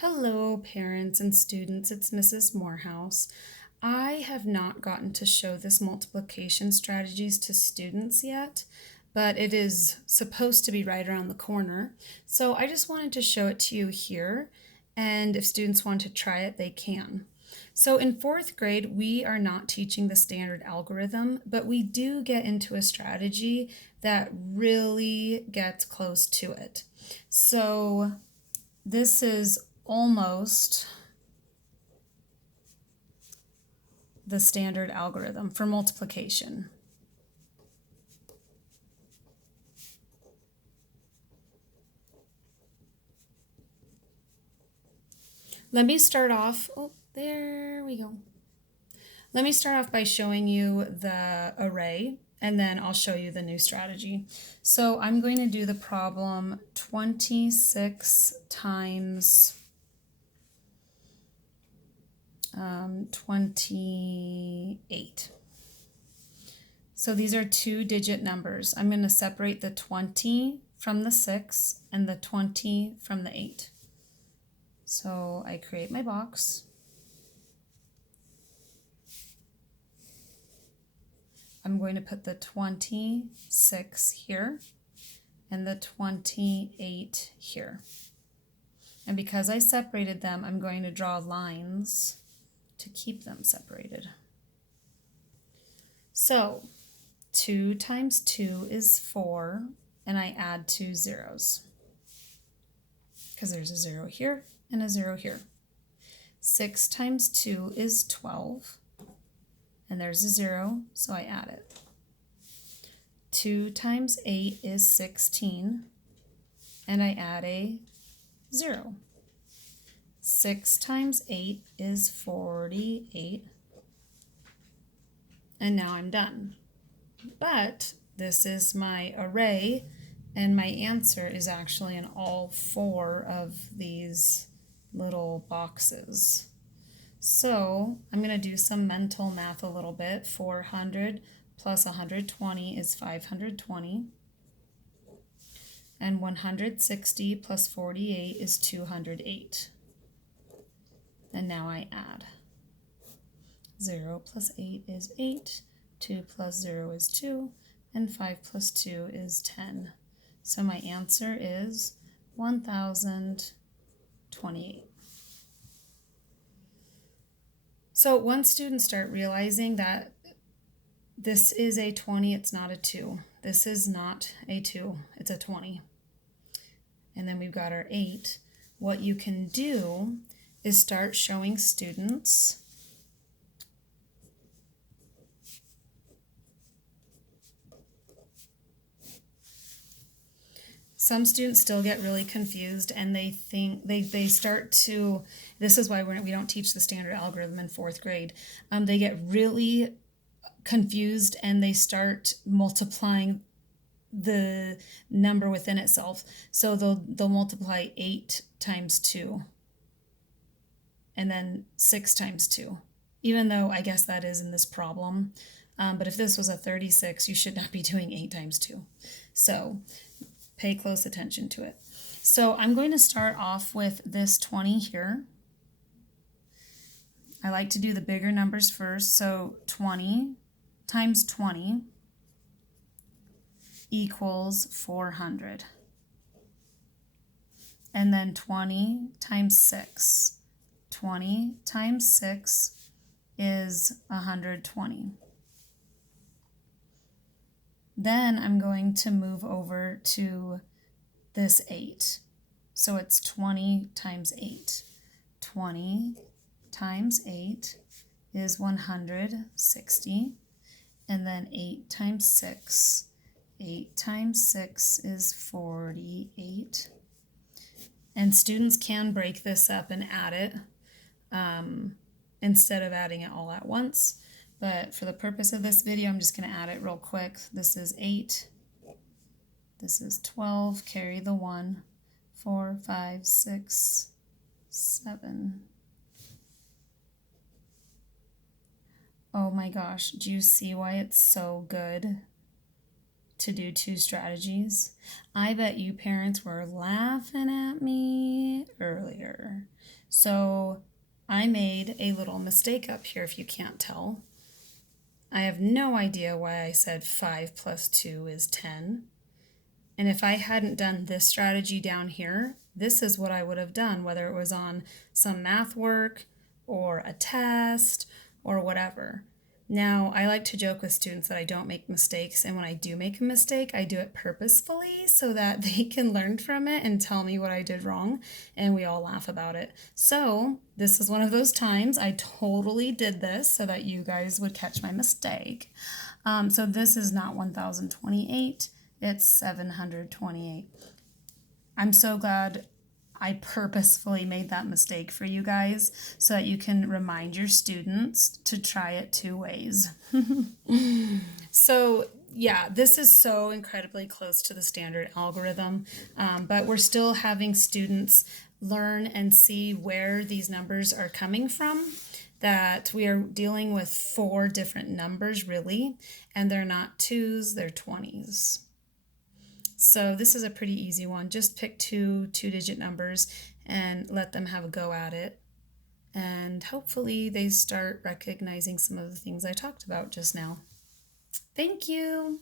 Hello, parents and students. It's Mrs. Morehouse. I have not gotten to show this multiplication strategies to students yet, but it is supposed to be right around the corner. So I just wanted to show it to you here, and if students want to try it, they can. So in fourth grade, we are not teaching the standard algorithm, but we do get into a strategy that really gets close to it. So this is almost the standard algorithm for multiplication. Let me start off, there we go. Let me start off by showing you the array, and then I'll show you the new strategy. So I'm going to do the problem 26 times 28. So these are two-digit numbers. I'm going to separate the 20 from the 6 and the 20 from the 8. So I create my box. I'm going to put the 26 here and the 28 here. And because I separated them, I'm going to draw lines to keep them separated. So 2 times 2 is 4, and I add 2 zeros because there's a 0 here and a 0 here. 6 times 2 is 12, and there's a 0, so I add it. 2 times 8 is 16, and I add a 0. 6 times 8 is 48, and now I'm done. But this is my array, and my answer is actually in all 4 of these little boxes. So I'm going to do some mental math a little bit. 400 plus 120 is 520. And 160 plus 48 is 208. And now I add. 0 plus 8 is 8. 2 plus 0 is 2. And 5 plus 2 is 10. So my answer is 1028. So once students start realizing that this is a 20, it's not a 2. This is not a 2, it's a 20. And then we've got our 8. What you can do is start showing students some students still get really confused, and they think they start to, this is why we don't teach the standard algorithm in fourth grade. They get really confused and they start multiplying the number within itself. So they'll multiply 8 times 2 and then 6 times 2, even though I guess that is in this problem. But if this was a 36, you should not be doing 8 times 2. So pay close attention to it. So I'm going to start off with this 20 here. I like to do the bigger numbers first. So 20 times 20 equals 400. And then 20 times 6. 20 times 6 is 120. Then I'm going to move over to this 8. So it's 20 times 8. 20 times 8 is 160. And then 8 times 6. 8 times 6 is 48. And students can break this up and add it instead of adding it all at once. But for the purpose of this video, I'm just going to add it real quick. This is 8. This is 12. Carry the 1. 4, 5, 6, 7. Oh my gosh, do you see why it's so good to do 2 strategies? I bet you parents were laughing at me earlier. So I made a little mistake up here if you can't tell. I have no idea why I said 5 plus 2 is 10. And if I hadn't done this strategy down here, this is what I would have done, whether it was on some math work or a test or whatever. Now, I like to joke with students that I don't make mistakes, and when I do make a mistake, I do it purposefully so that they can learn from it and tell me what I did wrong, and we all laugh about it. So, this is one of those times I totally did this so that you guys would catch my mistake. So, this is not 1028, it's 728. I'm so glad I purposefully made that mistake for you guys so that you can remind your students to try it 2 ways. So yeah, this is so incredibly close to the standard algorithm, but we're still having students learn and see where these numbers are coming from. That we are dealing with 4 different numbers really, and they're not 2s, they're 20s. So this is a pretty easy one. Just pick 2 2-digit numbers and let them have a go at it. And hopefully they start recognizing some of the things I talked about just now. Thank you.